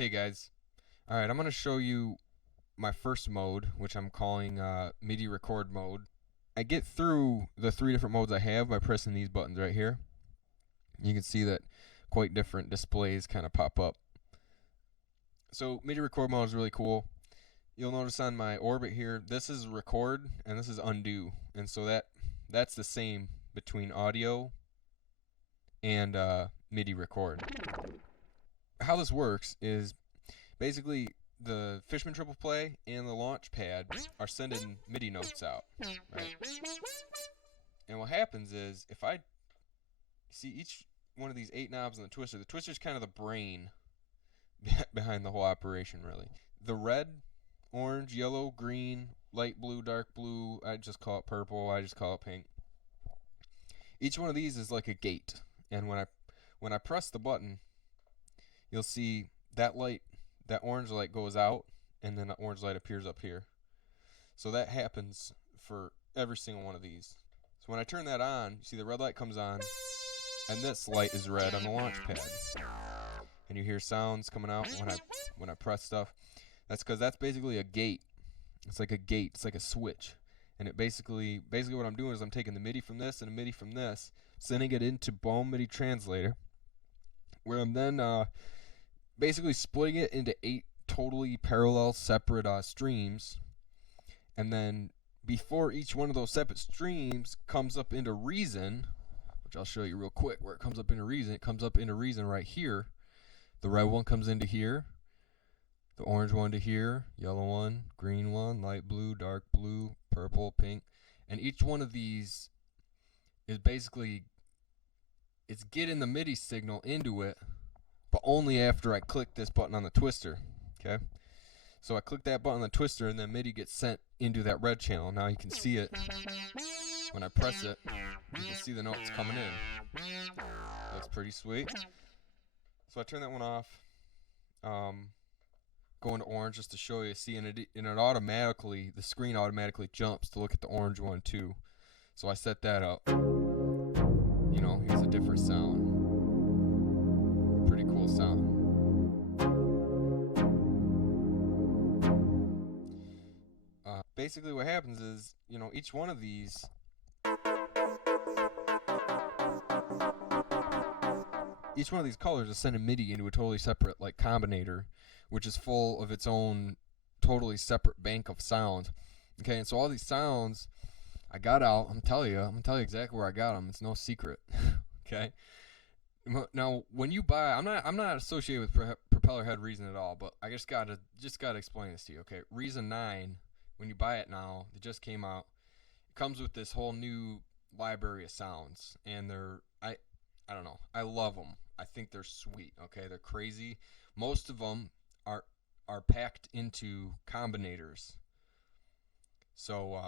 Hey guys, alright, I'm going to show you my first mode, which I'm calling MIDI Record mode. I get through the three different modes I have by pressing these buttons right here. You can see that quite different displays kind of pop up. So MIDI Record mode is really cool. You'll notice on my orbit here, this is record and this is undo, and so that's the same between audio and MIDI Record. How this works is basically the Fishman triple play and the launch pad are sending MIDI notes out, right? And what happens is, if I see each one of these 8 knobs on the twister's kind of the brain behind the whole operation, really. The red, orange, yellow, green, light blue, dark blue, I just call it purple, I just call it pink. Each one of these is like a gate, and when I press the button, you'll see that light, that orange light goes out, and then the orange light appears up here. So that happens for every single one of these. So when I turn that on, you see the red light comes on, and this light is red on the launch pad. And you hear sounds coming out when I press stuff. That's because that's basically a gate. It's like a gate. It's like a switch. And it basically what I'm doing is I'm taking the MIDI from this and the MIDI from this, sending it into Bohm MIDI Translator, where I'm then basically splitting it into 8 totally parallel separate streams, and then before each one of those separate streams comes up into Reason, which I'll show you real quick where it comes up into Reason. It comes up into Reason right here. The red one comes into here, the orange one to here, yellow one, green one, light blue, dark blue, purple, pink, and each one of these is basically, it's getting the MIDI signal into it, but only after I click this button on the twister. Okay, so I click that button on the twister, and then MIDI gets sent into that red channel. Now you can see it when I press it. You can see the notes coming in. Looks pretty sweet. So I turn that one off. Go into orange just to show you. See, and it automatically, the screen automatically jumps to look at the orange one too. So I set that up. You know, here's a different sound. Pretty cool sound. Basically what happens is, you know, each one of these colors is sending MIDI into a totally separate like combinator, which is full of its own totally separate bank of sounds. Okay, and so all these sounds I got out, I'm gonna tell you exactly where I got them. It's no secret. Okay. Now, when you buy, I'm not associated with Propeller Head Reason at all, but I just gotta explain this to you. Okay, Reason 9, when you buy it now, it just came out. It comes with this whole new library of sounds, and I don't know, I love them. I think they're sweet. Okay, they're crazy. Most of them are packed into combinators. So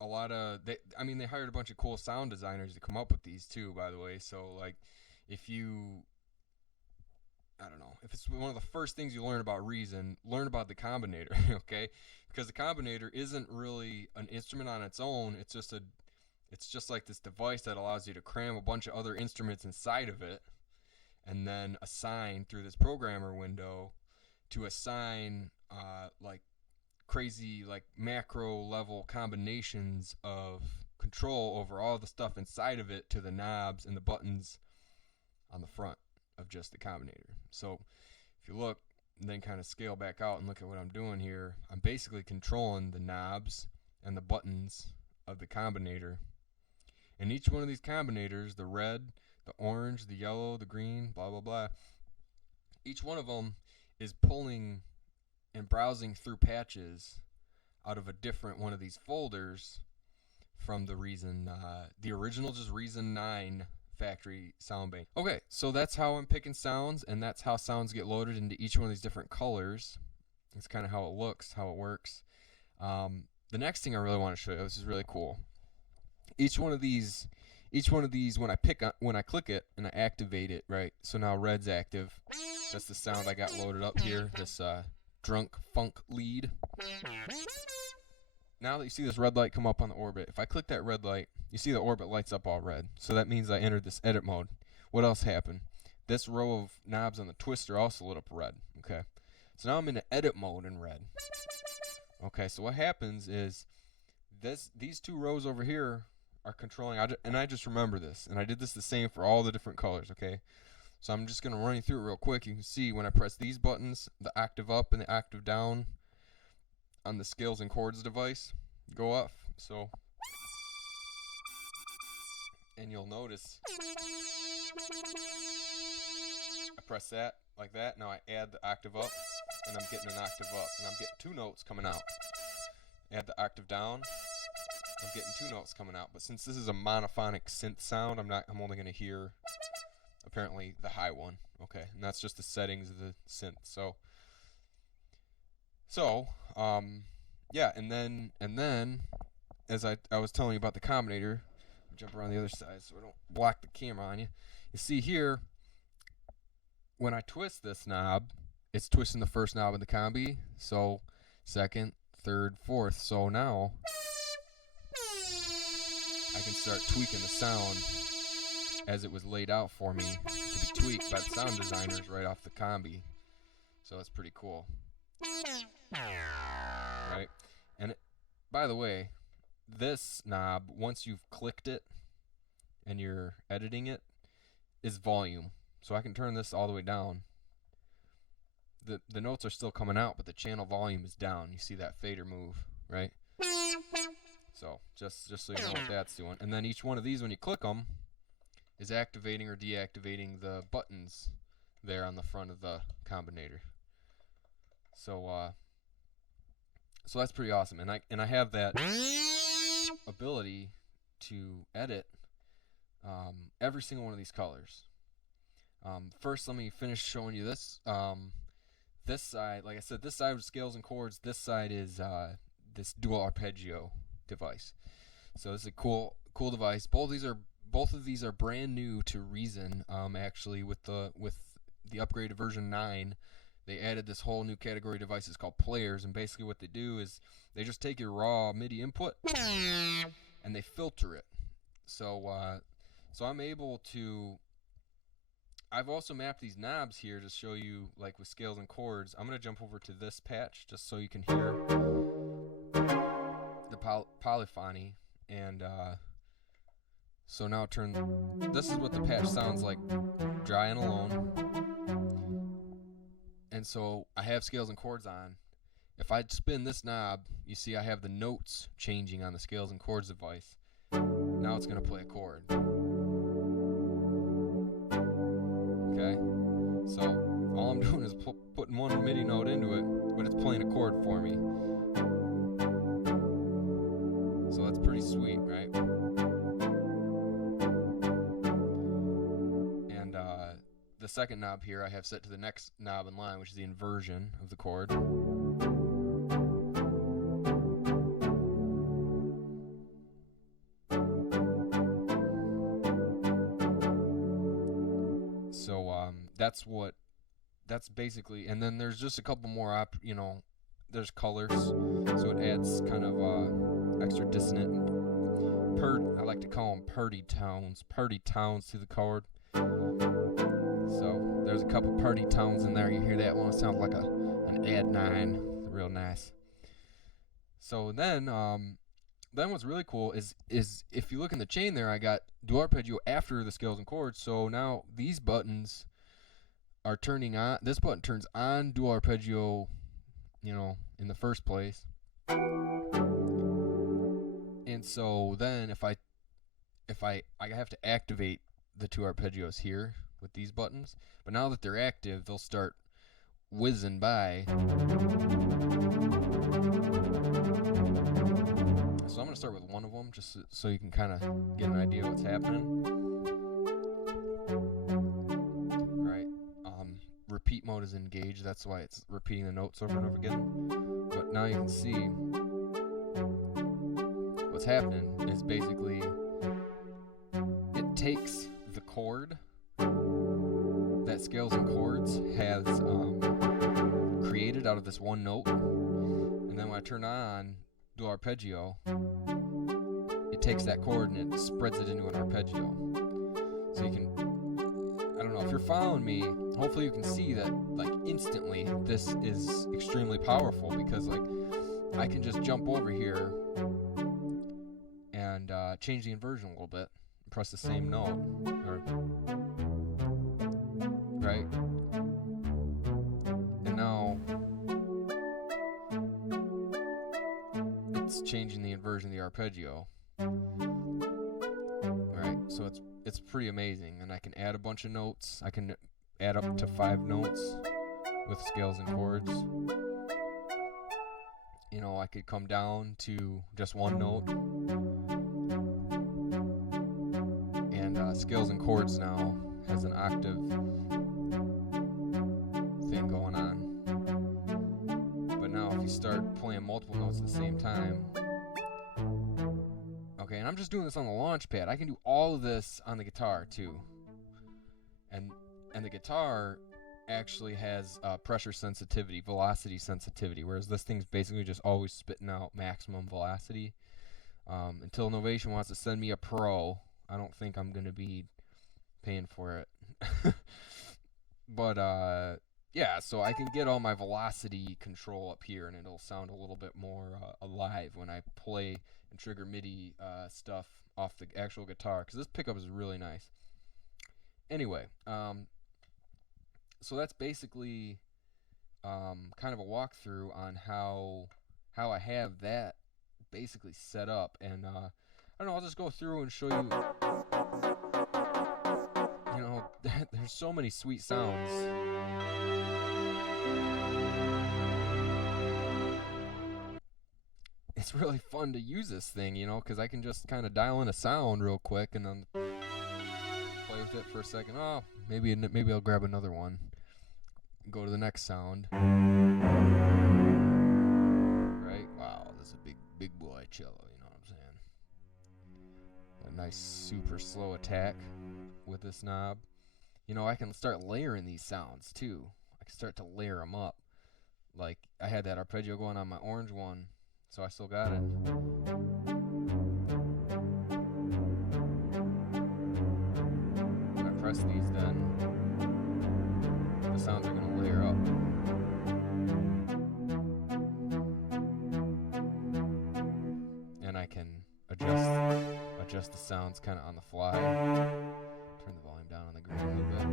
a lot of they hired a bunch of cool sound designers to come up with these too, by the way. So like, if it's one of the first things you learn about Reason, learn about the combinator. Okay, because the combinator isn't really an instrument on its own. It's just like this device that allows you to cram a bunch of other instruments inside of it, and then assign through this programmer window to assign like crazy, like macro level combinations of control over all the stuff inside of it to the knobs and the buttons on the front of just the combinator. So if you look and then kind of scale back out and look at what I'm doing here, I'm basically controlling the knobs and the buttons of the combinator. And each one of these combinators, the red, the orange, the yellow, the green, blah blah blah, each one of them is pulling and browsing through patches out of a different one of these folders from the Reason, the original just Reason 9 factory sound bank. Okay, so that's how I'm picking sounds, and that's how sounds get loaded into each one of these different colors. It's kind of how it looks, how it works. The next thing I really want to show you, this is really cool. Each one of these when I click it and I activate it, right? So now red's active. That's the sound I got loaded up here. This drunk funk lead. Now that you see this red light come up on the orbit, if I click that red light, you see the orbit lights up all red. So that means I entered this edit mode. What else happened? this row of knobs on the twister also lit up red. Okay, so now I'm in edit mode in red. Okay, so what happens is these two rows over here are controlling, and I just remember this, and I did this the same for all the different colors. Okay, so I'm just gonna run you through it real quick. You can see when I press these buttons, the octave up and the octave down on the scales and chords device go off. So, and you'll notice I press that like that. Now I add the octave up, and I'm getting an octave up, and I'm getting two notes coming out. Add the octave down, I'm getting two notes coming out. But since this is a monophonic synth sound, I'm only going to hear apparently the high one. Okay, and that's just the settings of the synth. Yeah, and then as I was telling you about the combinator, jump around the other side so I don't block the camera on you. You see here, when I twist this knob, it's twisting the first knob of the combi. So second, third, fourth. So now I can start tweaking the sound as it was laid out for me to be tweaked by the sound designers right off the combi. So that's pretty cool. Right? And by the way, this knob, once you've clicked it and you're editing it, is volume. So I can turn this all the way down. The notes are still coming out, but the channel volume is down. You see that fader move, right? So just so you know what that's doing. And then each one of these, when you click them, is activating or deactivating the buttons there on the front of the combinator. So so that's pretty awesome. And I have that ability to edit every single one of these colors. First, let me finish showing you this. This side, like I said, this side was scales and chords. This side is this dual arpeggio device. So this is a cool device. Both of these are brand new to Reason. Actually, with the upgraded version 9, they added this whole new category of devices called players. And basically, what they do is they just take your raw MIDI input and they filter it. So I'm able to. I've also mapped these knobs here to show you, like with scales and chords. I'm going to jump over to this patch just so you can hear the polyphony. And so now this is what the patch sounds like dry and alone. And so I have scales and chords on. If I spin this knob, you see I have the notes changing on the scales and chords device. Now it's going to play a chord. Okay, so all I'm doing is putting one MIDI note into it, but it's playing a chord for me. So that's pretty sweet, right? And the second knob here I have set to the next knob in line, which is the inversion of the chord. So that's basically, and then there's just a couple more there's colors, so it adds kind of extra dissonant, I like to call them purdy tones to the chord. So there's a couple purdy tones in there. You hear that one? It sounds like an add 9, real nice. So then what's really cool is if you look in the chain there, I got dual arpeggio after the scales and chords. So now these buttons are turning on. This button turns on dual arpeggio, in the first place. And so then if I have to activate the two arpeggios here with these buttons, but now that they're active, they'll start whizzing by. So I'm going to start with one of them just so you can kind of get an idea of what's happening. Right. Repeat mode is engaged. That's why it's repeating the notes over and over again. But now you can see what's happening is basically it takes the chord that scales and chords has created out of this one note, and then when I turn on dual arpeggio, it takes that chord and it spreads it into an arpeggio. So you can, I don't know Now, if you're following me, hopefully you can see that, like, instantly this is extremely powerful, because, like, I can just jump over here and change the inversion a little bit, press the same note, right? And now it's changing the inversion of the arpeggio. Right, so it's pretty amazing, and I can add a bunch of notes. I can add up to 5 notes with scales and chords. You know, I could come down to just 1 note, and scales and chords now has an octave thing going on. But now if you start playing multiple notes at the same time, okay, and I'm just doing this on the launch pad. I can do all of this on the guitar too, and the guitar actually has pressure sensitivity, velocity sensitivity, whereas this thing's basically just always spitting out maximum velocity. Until Novation wants to send me a Pro, I don't think I'm gonna be paying for it. But yeah, so I can get all my velocity control up here, and it'll sound a little bit more alive when I play and trigger MIDI stuff off the actual guitar, because this pickup is really nice. Anyway, so that's basically kind of a walkthrough on how I have that basically set up, and I don't know, I'll just go through and show you. You know, there's so many sweet sounds. It's really fun to use this thing, you know, because I can just kind of dial in a sound real quick and then play with it for a second. Oh, maybe I'll grab another one. Go to the next sound. Right? Wow, this is a big boy cello, you know what I'm saying? A nice super slow attack with this knob. You know, I can start layering these sounds too. I can start to layer them up. Like, I had that arpeggio going on my orange one, so I still got it. When I press these, then the sounds are going to layer up. And I can adjust the sounds kind of on the fly. Turn the volume down on the green a little bit.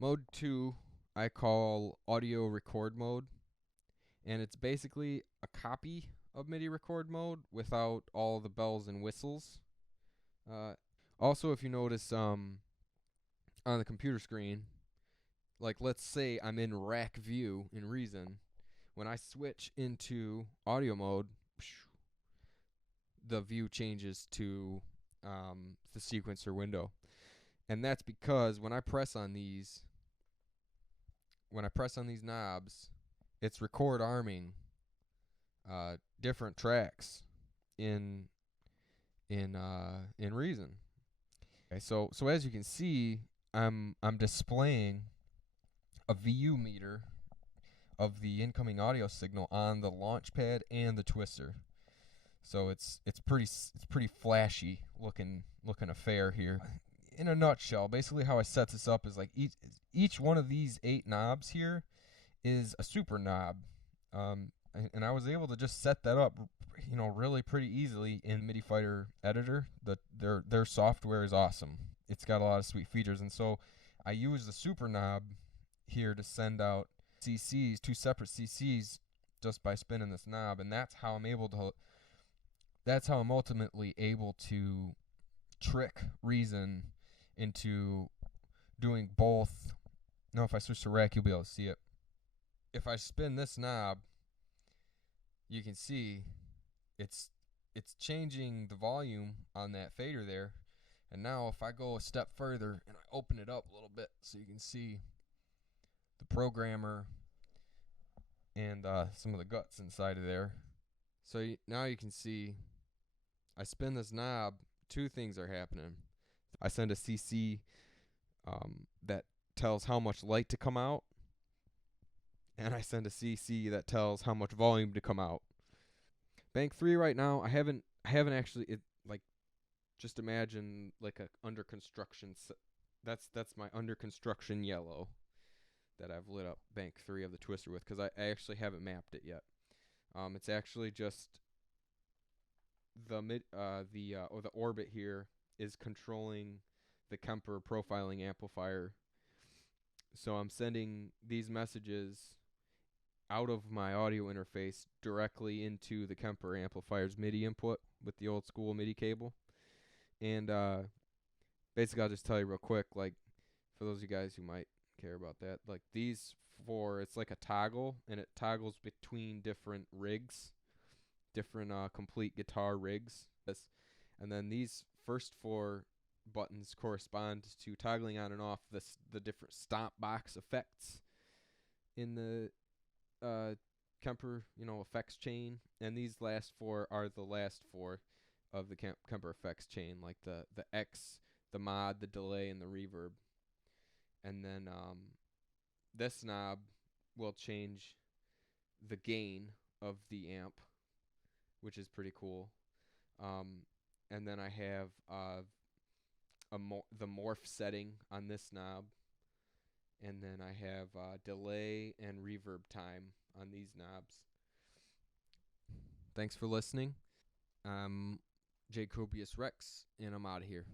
Mode 2 I call audio record mode, and it's basically a copy of MIDI record mode without all the bells and whistles. Also, if you notice on the computer screen, like let's say I'm in rack view in Reason, when I switch into audio mode, the view changes to the sequencer window. And that's because when I press on these knobs, it's record arming different tracks in Reason. Okay, so as you can see, I'm displaying a VU meter of the incoming audio signal on the launch pad and the twister. So it's pretty flashy looking affair here. In a nutshell, basically how I set this up is like each one of these 8 knobs here is a super knob, and I was able to just set that up, you know, really pretty easily in MIDI Fighter Editor. Their software is awesome. It's got a lot of sweet features, and so I use the super knob here to send out CCs, 2 separate CCs, just by spinning this knob, and that's how I'm ultimately able to trick Reason into doing both. Now if I switch to rack, you'll be able to see it. If I spin this knob, you can see it's changing the volume on that fader there, And now if I go a step further and I open it up a little bit so you can see the programmer and some of the guts inside of there. So now you can see I spin this knob, two things are happening. I send a CC that tells how much light to come out, and I send a CC that tells how much volume to come out. Bank 3 right now, I haven't actually like just imagine like a under construction that's my under construction yellow that I've lit up bank 3 of the twister with, cuz I actually haven't mapped it yet. It's actually just the orbit here is controlling the Kemper profiling amplifier. So I'm sending these messages out of my audio interface directly into the Kemper amplifier's MIDI input with the old school MIDI cable. And basically, I'll just tell you real quick, like, for those of you guys who might care about that, like these four, it's like a toggle, and it toggles between different rigs, different complete guitar rigs. And then these first four buttons correspond to toggling on and off the different stop box effects in the Kemper, effects chain, and these last four are the last four of the Kemper effects chain, like the X, the mod, the delay, and the reverb. And then this knob will change the gain of the amp, which is pretty cool. And then I have the morph setting on this knob, and then I have delay and reverb time on these knobs. Thanks for listening. I'm Jacobius Wrex, and I'm out of here.